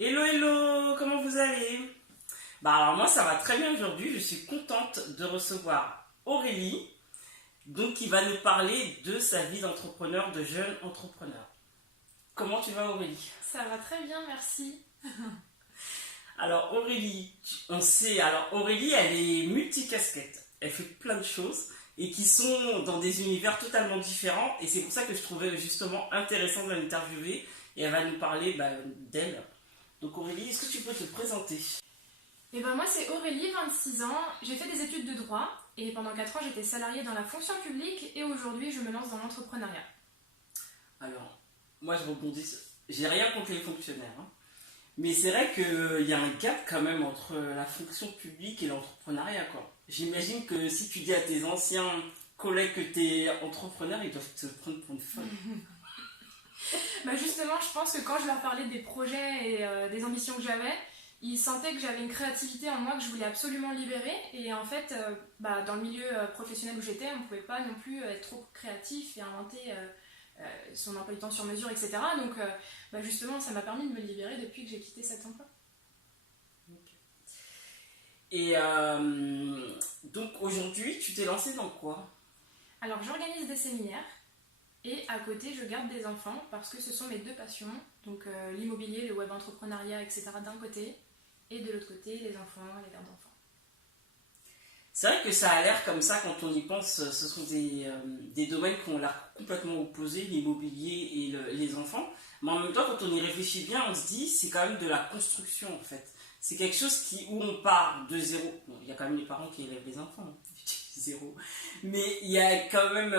Hello, hello, comment vous allez? Bah alors moi ça va très bien aujourd'hui, je suis contente de recevoir Aurélie, donc qui va nous parler de sa vie d'entrepreneur, de jeune entrepreneur. Comment tu vas Aurélie? Ça va très bien, merci. Alors Aurélie, on sait, alors Aurélie elle est multicasquette, elle fait plein de choses et qui sont dans des univers totalement différents et c'est pour ça que je trouvais justement intéressant de l'interviewer et elle va nous parler d'elle. Donc Aurélie, est-ce que tu peux te présenter? Et ben moi c'est Aurélie, 26 ans, j'ai fait des études de droit et pendant 4 ans j'étais salariée dans la fonction publique et aujourd'hui je me lance dans l'entrepreneuriat. Alors, moi je rebondis, j'ai rien contre les fonctionnaires, hein. Mais c'est vrai qu'il y a un gap quand même entre la fonction publique et l'entrepreneuriat, quoi. J'imagine que si tu dis à tes anciens collègues que tu es entrepreneur, ils doivent te prendre pour une folle. Bah justement je pense que quand je leur parlais des projets et des ambitions que j'avais, ils sentaient que j'avais une créativité en moi que je voulais absolument libérer et en fait dans le milieu professionnel où j'étais on ne pouvait pas non plus être trop créatif et inventer son emploi du temps sur mesure, etc. Donc justement ça m'a permis de me libérer depuis que j'ai quitté cet emploi. Et donc aujourd'hui, tu t'es lancé dans quoi? Alors j'organise des séminaires. Et à côté, je garde des enfants parce que ce sont mes deux passions, donc l'immobilier, le web entrepreneuriat, etc. d'un côté, et de l'autre côté, les enfants, les gardes d'enfants. C'est vrai que ça a l'air comme ça quand on y pense, ce sont des domaines qui ont l'air complètement opposés, l'immobilier et les enfants. Mais en même temps, quand on y réfléchit bien, on se dit c'est quand même de la construction en fait. C'est quelque chose où on part de zéro. Bon, il y a quand même les parents qui élèvent les enfants, hein. Je dis zéro. Mais il y a quand même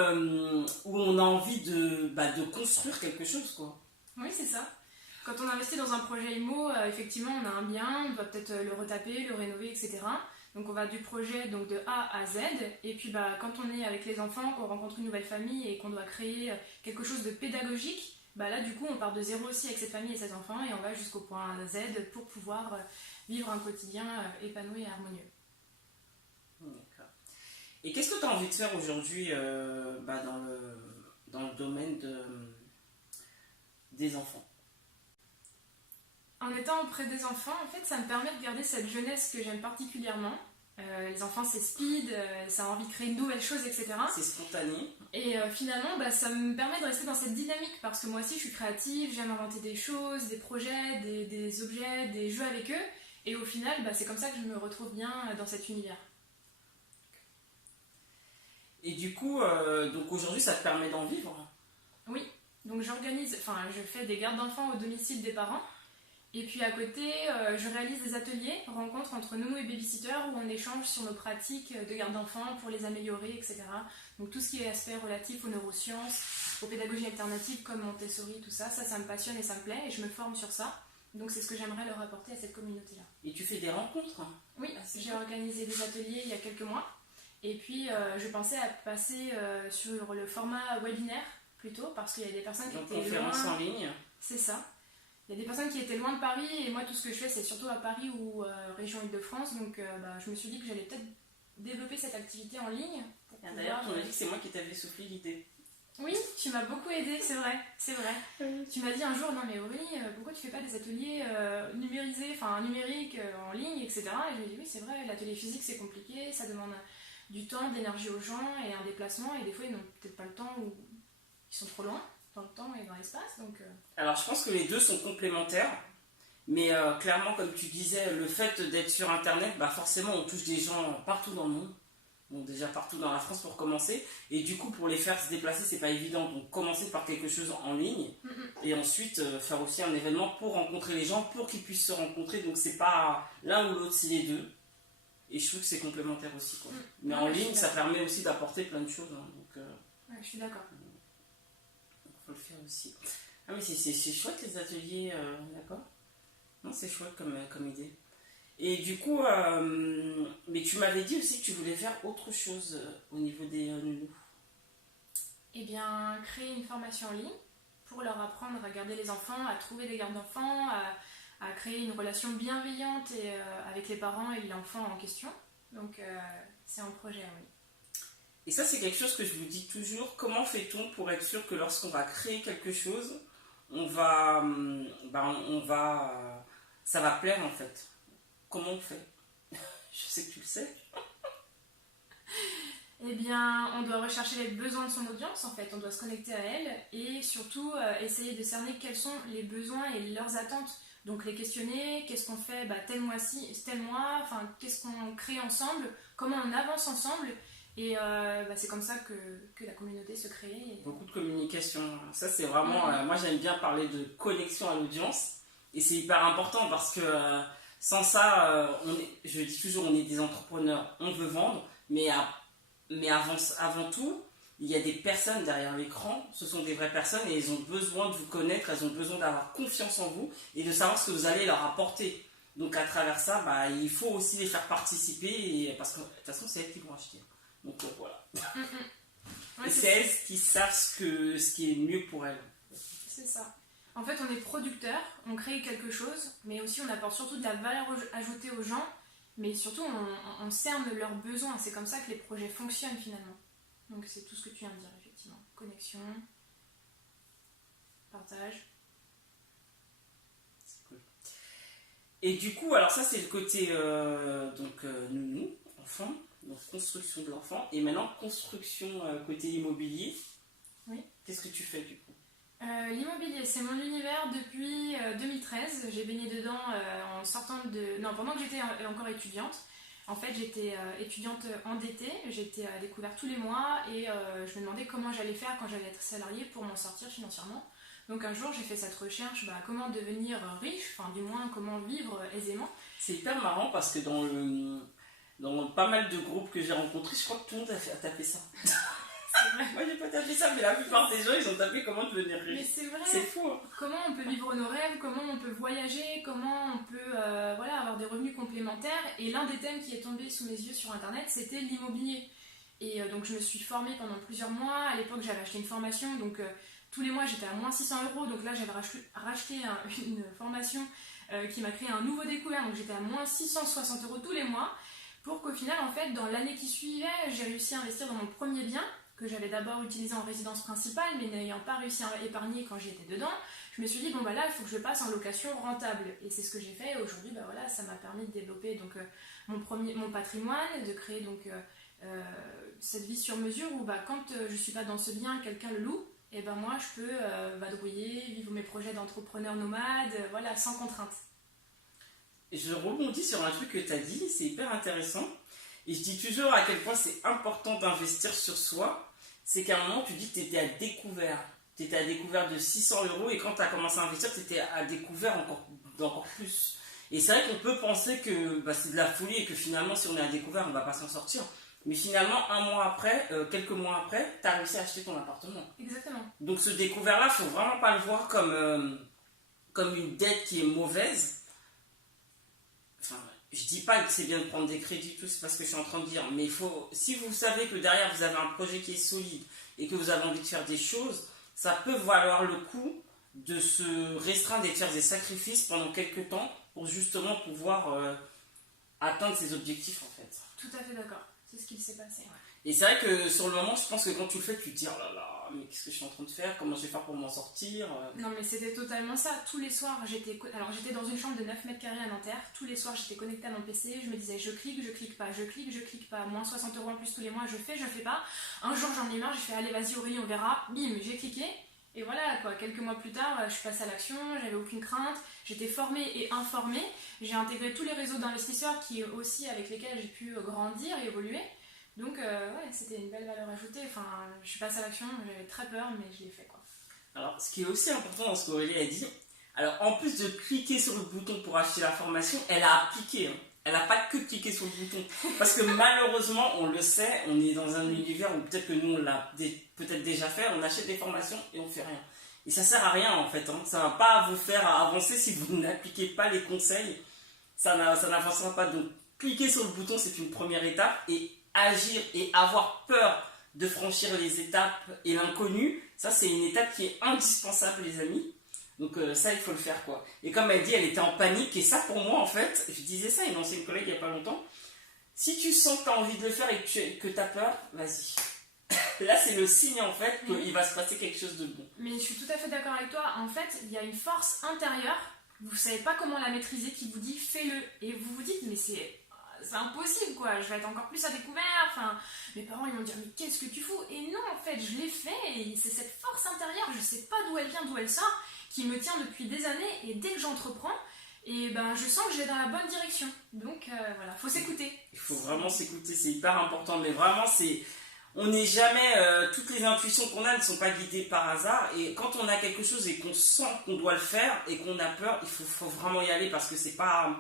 où on a envie de construire quelque chose, quoi. Oui, c'est ça. Quand on investit dans un projet IMO, effectivement, on a un bien, on doit peut-être le retaper, le rénover, etc. Donc on va du projet donc de A à Z. Et puis quand on est avec les enfants, qu'on rencontre une nouvelle famille et qu'on doit créer quelque chose de pédagogique, là du coup on part de zéro aussi avec cette famille et ses enfants et on va jusqu'au point Z pour pouvoir vivre un quotidien épanoui et harmonieux. D'accord. Et qu'est-ce que tu as envie de faire aujourd'hui dans le domaine des enfants? En étant auprès des enfants, en fait, ça me permet de garder cette jeunesse que j'aime particulièrement. Les enfants, c'est speed, ça a envie de créer de nouvelles choses, etc. C'est spontané. Et finalement, ça me permet de rester dans cette dynamique parce que moi aussi, je suis créative, j'aime inventer des choses, des projets, des objets, des jeux avec eux. Et au final, c'est comme ça que je me retrouve bien dans cet univers. Et du coup, donc aujourd'hui, ça te permet d'en vivre. Oui, donc je fais des gardes d'enfants au domicile des parents. Et puis à côté, je réalise des ateliers, rencontres entre nous et babysitters où on échange sur nos pratiques de garde d'enfants pour les améliorer, etc. Donc tout ce qui est aspect relatif aux neurosciences, aux pédagogies alternatives comme Montessori, tout ça, ça me passionne et ça me plaît et je me forme sur ça. Donc c'est ce que j'aimerais leur apporter à cette communauté-là. Et tu fais des rencontres. Oui, j'ai organisé des ateliers il y a quelques mois. Et puis je pensais à passer sur le format webinaire plutôt parce qu'il y a des personnes qui Donc étaient conférences en loin. ligne. C'est ça. Il y a des personnes qui étaient loin de Paris et moi tout ce que je fais c'est surtout à Paris ou région Île-de-France donc je me suis dit que j'allais peut-être développer cette activité en ligne pour pouvoir... D'ailleurs, tu m'as dit que c'est moi qui t'avais soufflé l'idée. Oui, tu m'as beaucoup aidé, c'est vrai, c'est vrai. Tu m'as dit un jour, non mais Aurélie, pourquoi tu fais pas des ateliers numérisés, enfin numériques, en ligne, etc. Et je me dis oui c'est vrai, l'atelier physique c'est compliqué, ça demande du temps, de l'énergie aux gens et un déplacement et des fois ils n'ont peut-être pas le temps ou ils sont trop loin dans le temps et dans l'espace donc... Alors, je pense que les deux sont complémentaires. Mais clairement, comme tu disais, le fait d'être sur Internet, forcément, on touche des gens partout dans le monde. Bon, déjà partout dans la France pour commencer. Et du coup, pour les faire se déplacer, c'est pas évident. Donc, commencer par quelque chose en ligne. Et ensuite, faire aussi un événement pour rencontrer les gens, pour qu'ils puissent se rencontrer. Donc, c'est pas l'un ou l'autre, c'est les deux. Et je trouve que c'est complémentaire aussi, quoi. Mais en ligne, ça permet aussi d'apporter plein de choses, hein. Donc, ouais, je suis d'accord. faut le faire aussi. Ah, mais c'est chouette les ateliers, d'accord? Non, c'est chouette comme idée. Et du coup, mais tu m'avais dit aussi que tu voulais faire autre chose au niveau des nounous. Eh bien, créer une formation en ligne pour leur apprendre à garder les enfants, à trouver des gardes d'enfants, à créer une relation bienveillante avec les parents et l'enfant en question. Donc, c'est un projet, oui. Et ça, c'est quelque chose que je vous dis toujours. Comment fait-on pour être sûr que lorsqu'on va créer quelque chose, on va ça va plaire en fait. Comment on fait? Je sais que tu le sais. Eh bien, on doit rechercher les besoins de son audience, en fait. On doit se connecter à elle et surtout essayer de cerner quels sont les besoins et leurs attentes. Donc les questionner, qu'est-ce qu'on fait tel mois-ci, tel mois, enfin, qu'est-ce qu'on crée ensemble, comment on avance ensemble. Et c'est comme ça que la communauté se crée. Beaucoup de communication. Ça, c'est vraiment... moi, j'aime bien parler de connexion à l'audience. Et c'est hyper important parce que sans ça, je dis toujours, on est des entrepreneurs, on veut vendre, mais avant tout, il y a des personnes derrière l'écran, ce sont des vraies personnes et elles ont besoin de vous connaître, elles ont besoin d'avoir confiance en vous et de savoir ce que vous allez leur apporter. Donc à travers ça, il faut aussi les faire participer parce que de toute façon, c'est elles qui vont acheter. Donc voilà. Ouais, et c'est elles qui savent ce qui est mieux pour elles. C'est ça. En fait, on est producteur, on crée quelque chose, mais aussi on apporte surtout de la valeur ajoutée aux gens, mais surtout on cerne leurs besoins. C'est comme ça que les projets fonctionnent finalement. Donc c'est tout ce que tu viens de dire, effectivement. Connexion, partage. C'est cool. Et du coup, alors ça c'est le côté nounou, enfant, donc construction de l'enfant. Et maintenant, construction côté immobilier. Oui. Qu'est-ce que tu fais du coup? L'immobilier, c'est mon univers depuis 2013. J'ai baigné dedans en sortant de... Non, pendant que j'étais encore étudiante. En fait, j'étais étudiante endettée, j'étais à découvert tous les mois et je me demandais comment j'allais faire quand j'allais être salariée pour m'en sortir financièrement. Donc un jour, j'ai fait cette recherche, comment devenir riche, enfin du moins comment vivre aisément. C'est hyper marrant parce que dans pas mal de groupes que j'ai rencontrés, je crois que tout le monde a tapé ça. Moi, j'ai pas tapé ça, mais la plupart des gens, ils ont tapé comment devenir riche. Mais c'est vrai. C'est fou. Hein. Comment on peut vivre nos rêves, comment on peut voyager, comment on peut avoir des revenus complémentaires. Et l'un des thèmes qui est tombé sous mes yeux sur Internet, c'était l'immobilier. Et donc, je me suis formée pendant plusieurs mois. À l'époque, j'avais acheté une formation. Donc, tous les mois, j'étais à moins 600 €. Donc là, j'avais racheté une formation qui m'a créé un nouveau découvert. Donc, j'étais à moins 660 € tous les mois. Pour qu'au final, en fait, dans l'année qui suivait, j'ai réussi à investir dans mon premier bien, que j'avais d'abord utilisé en résidence principale, mais n'ayant pas réussi à épargner quand j'étais dedans, je me suis dit, là, il faut que je passe en location rentable. Et c'est ce que j'ai fait. Aujourd'hui, ça m'a permis de développer donc, mon patrimoine, de créer donc, cette vie sur mesure où quand je ne suis pas dans ce bien, quelqu'un le loue, et moi, je peux vadrouiller, vivre mes projets d'entrepreneur nomade, sans contrainte. Je rebondis sur un truc que tu as dit, c'est hyper intéressant. Et je dis toujours à quel point c'est important d'investir sur soi. C'est qu'à un moment, tu dis que tu étais à découvert. Tu étais à découvert de 600 € et quand tu as commencé à investir, tu étais à découvert encore plus. Et c'est vrai qu'on peut penser que c'est de la folie et que finalement, si on est à découvert, on ne va pas s'en sortir. Mais finalement, quelques mois après, tu as réussi à acheter ton appartement. Exactement. Donc ce découvert-là, il ne faut vraiment pas le voir comme une dette qui est mauvaise. Enfin, je dis pas que c'est bien de prendre des crédits, tout, c'est pas ce que je suis en train de dire, mais si vous savez que derrière vous avez un projet qui est solide et que vous avez envie de faire des choses, ça peut valoir le coup de se restreindre et de faire des sacrifices pendant quelques temps pour justement pouvoir atteindre ses objectifs en fait. Tout à fait d'accord, c'est ce qu'il s'est passé. Ouais. Et c'est vrai que sur le moment, je pense que quand tu le fais, tu te dis oh là là, mais qu'est-ce que je suis en train de faire? Comment je vais faire pour m'en sortir? Non, mais c'était totalement ça. Tous les soirs, j'étais dans une chambre de 9 mètres carrés à Nanterre. Tous les soirs, j'étais connectée à mon PC. Je me disais, je clique pas, je clique pas. Moins 60 € en plus tous les mois, je fais pas. Un jour, j'en ai marre, j'ai fait, allez, vas-y, Aurélie, on verra. Bim, j'ai cliqué. Et voilà, quoi. Quelques mois plus tard, je suis passée à l'action, j'avais aucune crainte. J'étais formée et informée. J'ai intégré tous les réseaux d'investisseurs avec lesquels j'ai pu grandir et évoluer. Donc, c'était une belle valeur ajoutée. Enfin, je suis passée à l'action, j'avais très peur, mais je l'ai fait, quoi. Alors, ce qui est aussi important dans ce qu'Aurélie a dit, alors en plus de cliquer sur le bouton pour acheter la formation, elle a appliqué. Hein. Elle n'a pas que cliqué sur le bouton. Parce que malheureusement, on le sait, on est dans un univers où peut-être que nous, on l'a peut-être déjà fait, on achète des formations et on fait rien. Et ça sert à rien en fait. Hein. Ça ne va pas vous faire avancer si vous n'appliquez pas les conseils. Ça n'avancera pas. Donc, cliquer sur le bouton, c'est une première étape. Et agir et avoir peur de franchir les étapes et l'inconnu, ça c'est une étape qui est indispensable les amis. Donc ça il faut le faire quoi. Et comme elle dit, elle était en panique et ça pour moi en fait, je disais ça à une ancienne collègue il n'y a pas longtemps, si tu sens que tu as envie de le faire et que tu as peur, vas-y. Là c'est le signe en fait qu'il va se passer quelque chose de bon. Mais je suis tout à fait d'accord avec toi, en fait il y a une force intérieure vous savez pas comment la maîtriser, qui vous dit fais-le. Et vous vous dites mais c'est impossible quoi, je vais être encore plus à découvert. Enfin, mes parents ils vont dire mais qu'est-ce que tu fous? Et non, en fait, je l'ai fait et c'est cette force intérieure, je sais pas d'où elle vient, d'où elle sort, qui me tient depuis des années et dès que j'entreprends, et ben je sens que je vais dans la bonne direction. Donc voilà, faut s'écouter. Il faut vraiment s'écouter, c'est hyper important, mais vraiment on n'est jamais, toutes les intuitions qu'on a ne sont pas guidées par hasard, et quand on a quelque chose et qu'on sent qu'on doit le faire et qu'on a peur, il faut vraiment y aller parce que c'est pas...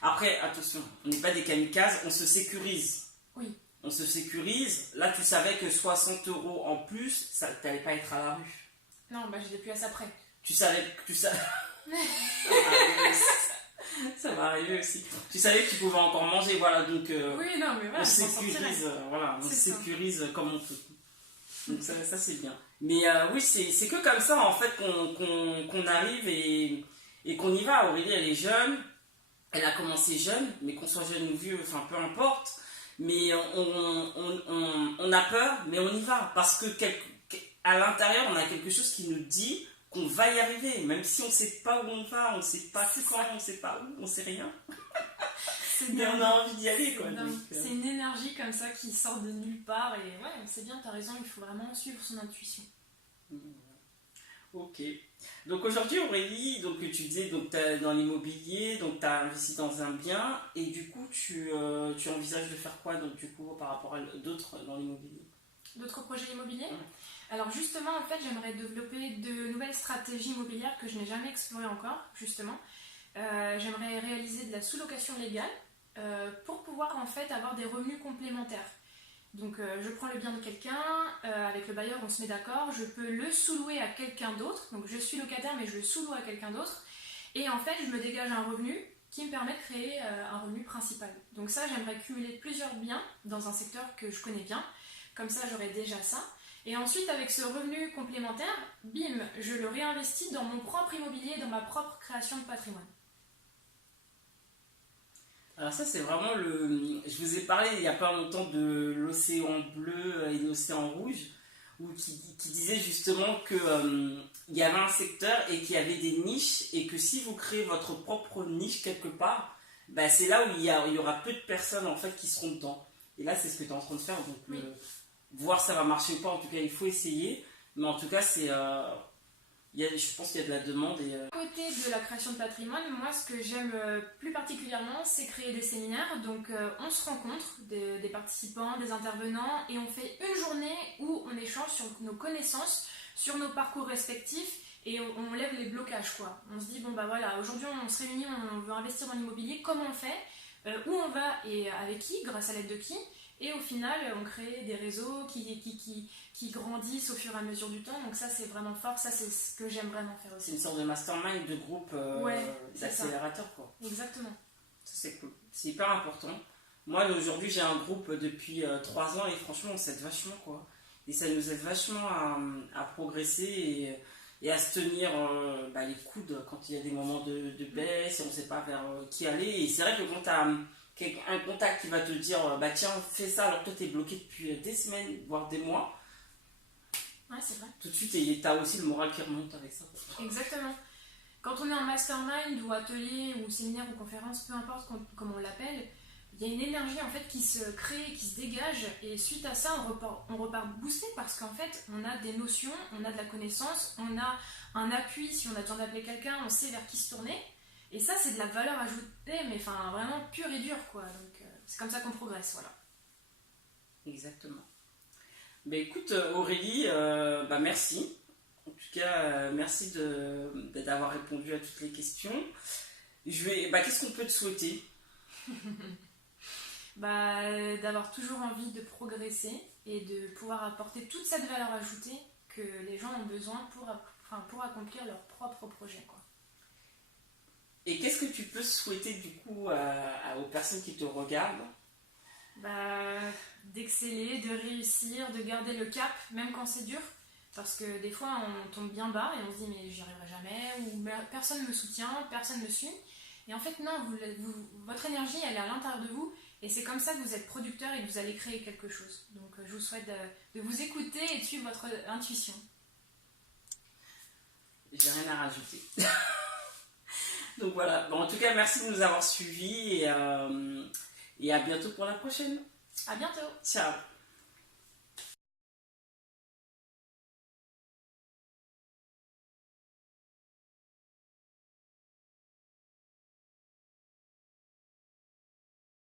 Après, attention, on n'est pas des kamikazes, on se sécurise. Oui. On se sécurise. Là, tu savais que 60 € en plus, ça t'allais pas être à la rue. Non, bah j'ai des pièces après. Tu savais que tu savais... Ça m'est arrivé aussi. Tu savais que tu pouvais encore manger, voilà, donc oui, non, mais voilà, on sécurise, voilà, on sécurise comme on peut. Donc ça c'est bien. Mais oui, c'est que comme ça en fait qu'on arrive et qu'on y va. Aurélie, elle est jeune, elle a commencé jeune, mais qu'on soit jeune ou vieux, enfin peu importe. Mais on a peur, mais on y va. Parce que à l'intérieur, on a quelque chose qui nous dit qu'on va y arriver, même si on ne sait pas où on va, on ne sait pas quand, on ne sait pas où, on ne sait rien. Mais on a envie d'y aller, quoi. C'est une énergie comme ça qui sort de nulle part, et ouais, c'est bien, t'as raison, il faut vraiment suivre son intuition. Ok. Donc aujourd'hui, Aurélie, donc tu disais donc t'es dans l'immobilier, donc tu as investi dans un bien, et du coup tu envisages de faire quoi donc du coup par rapport à d'autres dans l'immobilier? D'autres projets immobiliers? Ouais. Alors justement, en fait, j'aimerais développer de nouvelles stratégies immobilières que je n'ai jamais explorées encore, justement. J'aimerais réaliser de la sous-location légale pour pouvoir en fait avoir des revenus complémentaires. Donc je prends le bien de quelqu'un, avec le bailleur on se met d'accord, je peux le sous-louer à quelqu'un d'autre, donc je suis locataire mais je le sous-loue à quelqu'un d'autre, et en fait je me dégage un revenu qui me permet de créer un revenu principal. Donc ça, j'aimerais cumuler plusieurs biens dans un secteur que je connais bien, comme ça j'aurai déjà ça. Et ensuite, avec ce revenu complémentaire, bim, je le réinvestis dans mon propre immobilier, dans ma propre création de patrimoine. Alors ça, c'est vraiment Je vous ai parlé il n'y a pas longtemps de l'océan bleu et l'océan rouge, qui disait justement qu'il y avait un secteur et qu'il y avait des niches, et que si vous créez votre propre niche quelque part, bah, c'est là où il y aura peu de personnes en fait qui seront dedans. Et là, c'est ce que tu es en train de faire, donc... Oui. Voir ça va marcher ou pas, en tout cas il faut essayer, mais en tout cas je pense qu'il y a de la demande. À côté de la création de patrimoine, moi ce que j'aime plus particulièrement, c'est créer des séminaires. Donc on se rencontre, des participants, des intervenants, et on fait une journée où on échange sur nos connaissances, sur nos parcours respectifs, et on lève les blocages quoi. On se dit bon bah voilà, aujourd'hui on se réunit, on veut investir dans l'immobilier, comment on fait, où on va et avec qui, grâce à l'aide de qui. Et au final, on crée des réseaux qui grandissent au fur et à mesure du temps. Donc ça, c'est vraiment fort. Ça, c'est ce que j'aime vraiment faire aussi. C'est une sorte de mastermind, de groupe d'accélérateur, quoi. Exactement. Ça, c'est cool. C'est hyper important. Moi, aujourd'hui, j'ai un groupe depuis 3 ans et franchement, on s'aide vachement, quoi. Et ça nous aide vachement à progresser et à se tenir les coudes quand il y a des moments de baisse et on ne sait pas vers qui aller. Et c'est vrai que quand tu as... un contact qui va te dire bah tiens fais ça alors que toi t'es bloqué depuis des semaines voire des mois, ouais c'est vrai, tout de suite t'as aussi le moral qui remonte avec ça. Exactement. Quand on est en mastermind ou atelier ou séminaire ou conférence, peu importe comment on l'appelle, il y a une énergie en fait qui se crée, qui se dégage, et suite à ça on repart boosté parce qu'en fait on a des notions, on a de la connaissance, on a un appui si on a besoin d'appeler quelqu'un, on sait vers qui se tourner. Et ça, c'est de la valeur ajoutée, mais enfin vraiment pure et dure, quoi. Donc, c'est comme ça qu'on progresse, voilà. Exactement. Ben écoute, Aurélie, merci. En tout cas, merci d'avoir répondu à toutes les questions. Qu'est-ce qu'on peut te souhaiter? D'avoir toujours envie de progresser et de pouvoir apporter toute cette valeur ajoutée que les gens ont besoin pour accomplir leur propre projet, quoi. Et qu'est-ce que tu peux souhaiter du coup aux personnes qui te regardent? D'exceller, de réussir, de garder le cap, même quand c'est dur. Parce que des fois, on tombe bien bas et on se dit mais j'y arriverai jamais, ou personne ne me soutient, personne ne me suit. Et en fait, non, votre énergie, elle est à l'intérieur de vous. Et c'est comme ça que vous êtes producteur et que vous allez créer quelque chose. Donc, je vous souhaite de vous écouter et de suivre votre intuition. J'ai rien à rajouter. Donc voilà. Bon, en tout cas, merci de nous avoir suivis et à bientôt pour la prochaine. À bientôt. Ciao.